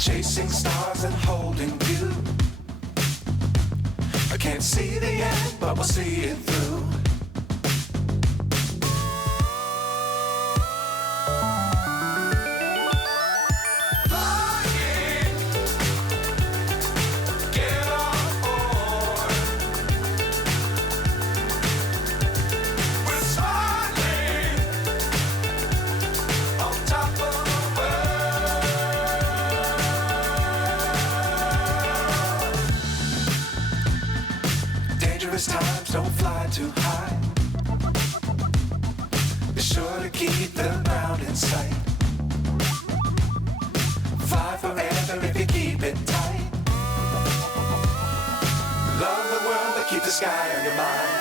chasing stars and holding you. I can't see the end, but we'll see it through. Dangerous times, don't fly too high. Be sure to keep the ground in sight. Fly forever if you keep it tight. Love the world, but keep the sky on your mind.